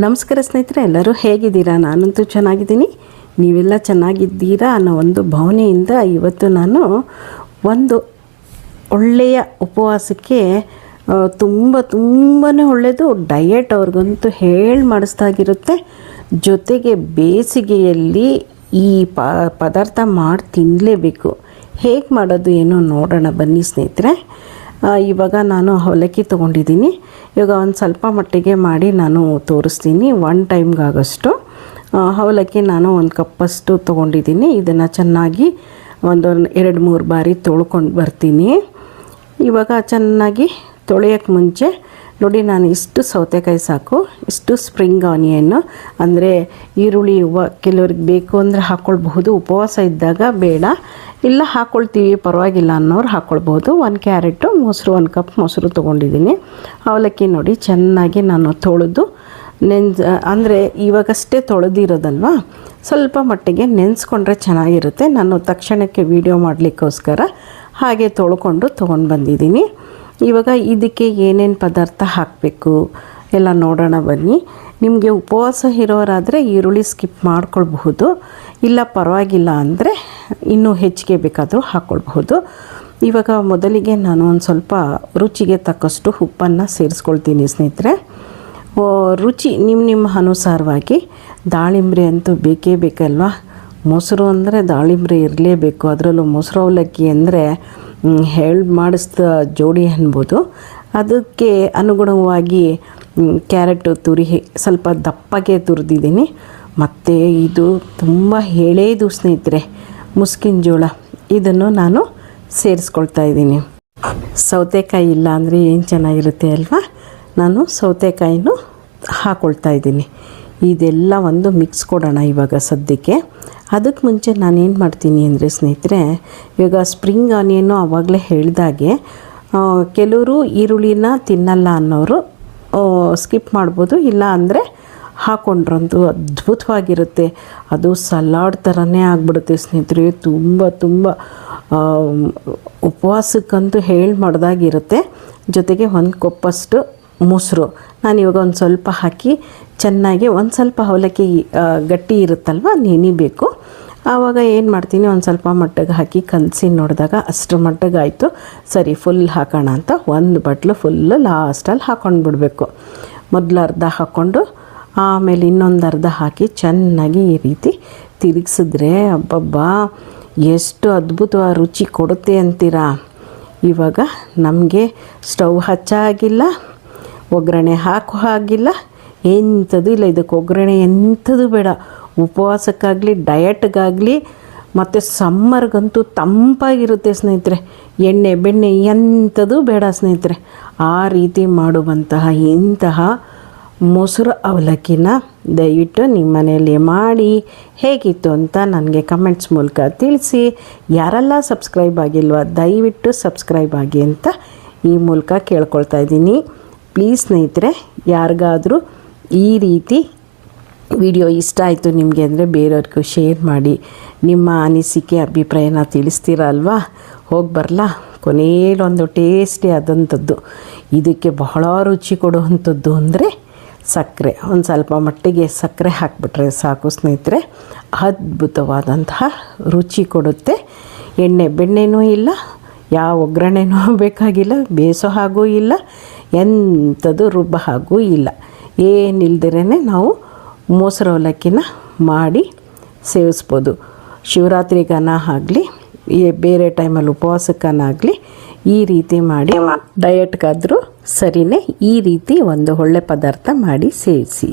ನಮಸ್ಕಾರ ಸ್ನೇಹಿತರೆ, ಎಲ್ಲರೂ ಹೇಗಿದ್ದೀರಾ? ನಾನಂತೂ ಚೆನ್ನಾಗಿದ್ದೀನಿ, ನೀವೆಲ್ಲ ಚೆನ್ನಾಗಿದ್ದೀರಾ ಅನ್ನೋ ಒಂದು ಭಾವನೆಯಿಂದ ಇವತ್ತು ನಾನು ಒಂದು ಒಳ್ಳೆಯ ಉಪವಾಸಕ್ಕೆ ತುಂಬಾ ಒಳ್ಳೆಯದು, ಡಯಟ್ ಅವ್ರಿಗಂತೂ ಹೇಳಿ ಮಾಡಿಸ್ದಾಗಿರುತ್ತೆ. ಜೊತೆಗೆ ಬೇಸಿಗೆಯಲ್ಲಿ ಈ ಪದಾರ್ಥ ಮಾಡಿ ತಿನ್ನಲೇಬೇಕು. ಹೇಗೆ ಮಾಡೋದು ಏನೋ ನೋಡೋಣ ಬನ್ನಿ ಸ್ನೇಹಿತರೆ. ಇವಾಗ ನಾನು ಅವಲಕ್ಕಿ ತೊಗೊಂಡಿದ್ದೀನಿ. ಇವಾಗ ಒಂದು ಸ್ವಲ್ಪ ಮಟ್ಟಿಗೆ ಮಾಡಿ ನಾನು ತೋರಿಸ್ತೀನಿ. ಒನ್ ಟೈಮ್ಗಾಗೋಷ್ಟು ಅವಲಕ್ಕಿ ನಾನು ಒಂದು ಕಪ್ಪಷ್ಟು ತೊಗೊಂಡಿದ್ದೀನಿ. ಇದನ್ನು ಚೆನ್ನಾಗಿ ಒಂದು 2-3 ಬಾರಿ ತೊಳ್ಕೊಂಡು ಬರ್ತೀನಿ. ಇವಾಗ ಚೆನ್ನಾಗಿ ತೊಳೆಯೋಕ್ಕೆ ಮುಂಚೆ ನೋಡಿ, ನಾನು ಇಷ್ಟು ಸೌತೆಕಾಯಿ ಸಾಕು, ಇಷ್ಟು ಸ್ಪ್ರಿಂಗ್ ಆನಿಯನ್ನು ಅಂದರೆ ಈರುಳ್ಳಿ ಹೂವು ಕೆಲವ್ರಿಗೆ ಬೇಕು ಅಂದರೆ ಹಾಕ್ಕೊಳ್ಬಹುದು, ಉಪವಾಸ ಇದ್ದಾಗ ಬೇಡ ಇಲ್ಲ ಹಾಕ್ಕೊಳ್ತೀವಿ ಪರವಾಗಿಲ್ಲ ಅನ್ನೋರು ಹಾಕ್ಕೊಳ್ಬೋದು. 1 ಕ್ಯಾರೆಟು, ಮೊಸರು 1 ಕಪ್ ಮೊಸರು ತೊಗೊಂಡಿದ್ದೀನಿ. ಅವಲಕ್ಕಿ ನೋಡಿ ಚೆನ್ನಾಗಿ ನಾನು ತೊಳೆದು ಅಂದರೆ ಇವಾಗಷ್ಟೇ ತೊಳೆದಿರೋದಲ್ವ, ಸ್ವಲ್ಪ ಮಟ್ಟಿಗೆ ನೆನೆಸ್ಕೊಂಡ್ರೆ ಚೆನ್ನಾಗಿರುತ್ತೆ. ನಾನು ತಕ್ಷಣಕ್ಕೆ ವಿಡಿಯೋ ಮಾಡಲಿಕ್ಕೋಸ್ಕರ ಹಾಗೆ ತೊಳ್ಕೊಂಡು ತೊಗೊಂಡು ಬಂದಿದ್ದೀನಿ. ಇವಾಗ ಇದಕ್ಕೆ ಏನೇನು ಪದಾರ್ಥ ಹಾಕಬೇಕು ಎಲ್ಲ ನೋಡೋಣ ಬನ್ನಿ. ನಿಮಗೆ ಉಪವಾಸ ಇರೋರಾದರೆ ಈರುಳ್ಳಿ ಸ್ಕಿಪ್ ಮಾಡ್ಕೊಳ್ಬಹುದು, ಇಲ್ಲ ಪರವಾಗಿಲ್ಲ ಅಂದರೆ ಇನ್ನೂ ಹೆಚ್ಚಿಗೆ ಬೇಕಾದರೂ ಹಾಕ್ಕೊಳ್ಬಹುದು. ಇವಾಗ ಮೊದಲಿಗೆ ನಾನು ಒಂದು ಸ್ವಲ್ಪ ರುಚಿಗೆ ತಕ್ಕಷ್ಟು ಉಪ್ಪನ್ನು ಸೇರಿಸ್ಕೊಳ್ತೀನಿ ಸ್ನೇಹಿತರೆ. ರುಚಿ ನಿಮ್ಮ ಅನುಸಾರವಾಗಿ. ದಾಳಿಂಬ್ರೆ ಅಂತೂ ಬೇಕೇ ಬೇಕಲ್ವ, ಮೊಸರು ಅಂದರೆ ದಾಳಿಂಬ್ರೆ ಇರಲೇಬೇಕು. ಅದರಲ್ಲೂ ಮೊಸರು ಅವಲಕ್ಕಿ ಅಂದರೆ ಹೇಳಿ ಮಾಡಿಸ್ದ ಜೋಡಿ ಅನ್ಬೋದು. ಅದಕ್ಕೆ ಅನುಗುಣವಾಗಿ ಕ್ಯಾರೆಟು ಸ್ವಲ್ಪ ದಪ್ಪಗೆ ತುರಿದಿದ್ದೀನಿ. ಮತ್ತು ಇದು ತುಂಬ ಎಳೆದು ಸ್ನೇಹಿತರೆ, ಮುಸ್ಕಿನ ಜೋಳ, ಇದನ್ನು ನಾನು ಸೇರಿಸ್ಕೊಳ್ತಾ ಇದ್ದೀನಿ. ಸೌತೆಕಾಯಿ ಇಲ್ಲ ಅಂದರೆ ಏನು ಚೆನ್ನಾಗಿರುತ್ತೆ ಅಲ್ವಾ, ನಾನು ಸೌತೆಕಾಯಿನೂ ಹಾಕ್ಕೊಳ್ತಾ ಇದ್ದೀನಿ. ಇದೆಲ್ಲ ಒಂದು ಮಿಕ್ಸ್ ಕೊಡೋಣ ಇವಾಗ ಸದ್ಯಕ್ಕೆ. ಅದಕ್ಕೆ ಮುಂಚೆ ನಾನೇನು ಮಾಡ್ತೀನಿ ಅಂದರೆ ಸ್ನೇಹಿತರೆ, ಇವಾಗ ಸ್ಪ್ರಿಂಗ್ ಆನಿಯನ್ನು ಆವಾಗಲೇ ಹೇಳಿದಾಗೆ ಕೆಲವರು ಈರುಳ್ಳಿನ ತಿನ್ನಲ್ಲ ಅನ್ನೋರು ಸ್ಕಿಪ್ ಮಾಡ್ಬೋದು, ಇಲ್ಲ ಅಂದರೆ ಹಾಕ್ಕೊಂಡ್ರಂತೂ ಅದ್ಭುತವಾಗಿರುತ್ತೆ. ಅದು ಸಲಾಡ್ ಥರನೇ ಆಗಿಬಿಡುತ್ತೆ ಸ್ನೇಹಿತರೆ. ತುಂಬ ಉಪವಾಸಕ್ಕಂತೂ ಹೇಳಿ ಮಾಡಿದಾಗಿರುತ್ತೆ. ಜೊತೆಗೆ 1 ಕಪ್ಪಷ್ಟು ಮೊಸರು ನಾನಿವಾಗ ಒಂದು ಸ್ವಲ್ಪ ಹಾಕಿ ಚೆನ್ನಾಗಿ, ಒಂದು ಸ್ವಲ್ಪ ಅವಲಕ್ಕಿ ಗಟ್ಟಿ ಇರುತ್ತಲ್ವ, ನೆನಿಬೇಕು. ಆವಾಗ ಏನು ಮಾಡ್ತೀನಿ, ಒಂದು ಸ್ವಲ್ಪ ಮಟ್ಟಿಗೆ ಹಾಕಿ ಕಲಸಿ ನೋಡಿದಾಗ ಅಷ್ಟರ ಮಟ್ಟಿಗೆ ಆಯಿತು, ಸರಿ ಫುಲ್ ಹಾಕೋಣ ಅಂತ 1 ಬಟ್ಲು ಫುಲ್ಲು ಲಾಸ್ಟಲ್ಲಿ ಹಾಕ್ಕೊಂಡು ಬಿಡಬೇಕು. ಮೊದಲು ಅರ್ಧ ಹಾಕ್ಕೊಂಡು ಆಮೇಲೆ ಇನ್ನೊಂದು ಅರ್ಧ ಹಾಕಿ ಚೆನ್ನಾಗಿ ಈ ರೀತಿ ತಿರುಗಿಸಿದ್ರೆ ಅಬ್ಬಬ್ಬಾ ಎಷ್ಟು ಅದ್ಭುತವಾದ ರುಚಿ ಕೊಡುತ್ತೆ ಅಂತೀರಾ. ಇವಾಗ ನಮಗೆ ಸ್ಟವ್ ಹಚ್ಚಾಗಿಲ್ಲ, ಒಗ್ಗರಣೆ ಹಾಕೋ ಹಾಗಿಲ್ಲ, ಎಂಥದ್ದು ಇಲ್ಲ. ಇದಕ್ಕೆ ಒಗ್ಗರಣೆ ಎಂಥದ್ದು ಬೇಡ. ಉಪವಾಸಕ್ಕಾಗಲಿ ಡಯಟ್ಗಾಗಲಿ ಮತ್ತು ಸಮ್ಮರ್ಗಂತೂ ತಂಪಾಗಿರುತ್ತೆ ಸ್ನೇಹಿತರೆ. ಎಣ್ಣೆ ಬೆಣ್ಣೆ ಎಂಥದ್ದು ಬೇಡ ಸ್ನೇಹಿತರೆ. ಆ ರೀತಿ ಮಾಡುವಂತಹ ಇಂತಹ ಮೊಸರು ಅವಲಕ್ಕಿನ ದಯವಿಟ್ಟು ನಿಮ್ಮ ಮನೆಯಲ್ಲಿ ಮಾಡಿ ಹೇಗಿತ್ತು ಅಂತ ನನಗೆ ಕಮೆಂಟ್ಸ್ ಮೂಲಕ ತಿಳಿಸಿ. ಯಾರೆಲ್ಲ ಸಬ್ಸ್ಕ್ರೈಬ್ ಆಗಿಲ್ವ ದಯವಿಟ್ಟು ಸಬ್ಸ್ಕ್ರೈಬ್ ಆಗಿ ಅಂತ ಈ ಮೂಲಕ ಕೇಳ್ಕೊಳ್ತಾ ಇದ್ದೀನಿ. ಪ್ಲೀಸ್ ಸ್ನೇಹಿತರೆ, ಯಾರಿಗಾದರೂ ಈ ರೀತಿ ವಿಡಿಯೋ ಇಷ್ಟ ಆಯಿತು ನಿಮಗೆ ಅಂದರೆ ಬೇರೆಯವ್ರಿಗೂ ಶೇರ್ ಮಾಡಿ. ನಿಮ್ಮ ಅನಿಸಿಕೆ ಅಭಿಪ್ರಾಯನ ತಿಳಿಸ್ತೀರ ಅಲ್ವಾ. ಹೋಗಿ ಬರಲ್ಲ, ಕೊನೆಯಲ್ಲೊಂದು ಟೇಸ್ಟಿ ಆದಂಥದ್ದು, ಇದಕ್ಕೆ ಬಹಳ ರುಚಿ ಕೊಡುವಂಥದ್ದು ಅಂದರೆ ಸಕ್ಕರೆ. ಒಂದು ಸ್ವಲ್ಪ ಮಟ್ಟಿಗೆ ಸಕ್ಕರೆ ಹಾಕಿಬಿಟ್ರೆ ಸಾಕು ಸ್ನೇಹಿತರೆ, ಅದ್ಭುತವಾದಂತಹ ರುಚಿ ಕೊಡುತ್ತೆ. ಎಣ್ಣೆ ಬೆಣ್ಣೆನೂ ಇಲ್ಲ, ಯಾವ ಒಗ್ಗರಣೆನೂ ಬೇಕಾಗಿಲ್ಲ, ಬೇಯಿಸೋ ಹಾಗೂ ಇಲ್ಲ, ಎಂಥದ್ದು ರುಬ್ಬ ಹಾಗೂ ಇಲ್ಲ. ಏನಿಲ್ದಿರೇ ನಾವು ಮೊಸರು ಅವಲಕ್ಕಿನ ಮಾಡಿ ಸೇವಿಸ್ಬೋದು. ಶಿವರಾತ್ರಿಗಾನ ಆಗಲಿ, ಬೇರೆ ಟೈಮಲ್ಲಿ ಉಪವಾಸಕ್ಕನಾಗಲಿ ಈ ರೀತಿ ಮಾಡಿ, ಡಯಟ್ಗಾದರೂ ಸರಿಯೇ ಈ ರೀತಿ ಒಂದು ಒಳ್ಳೆ ಪದಾರ್ಥ ಮಾಡಿ ಸೇವಿಸಿ.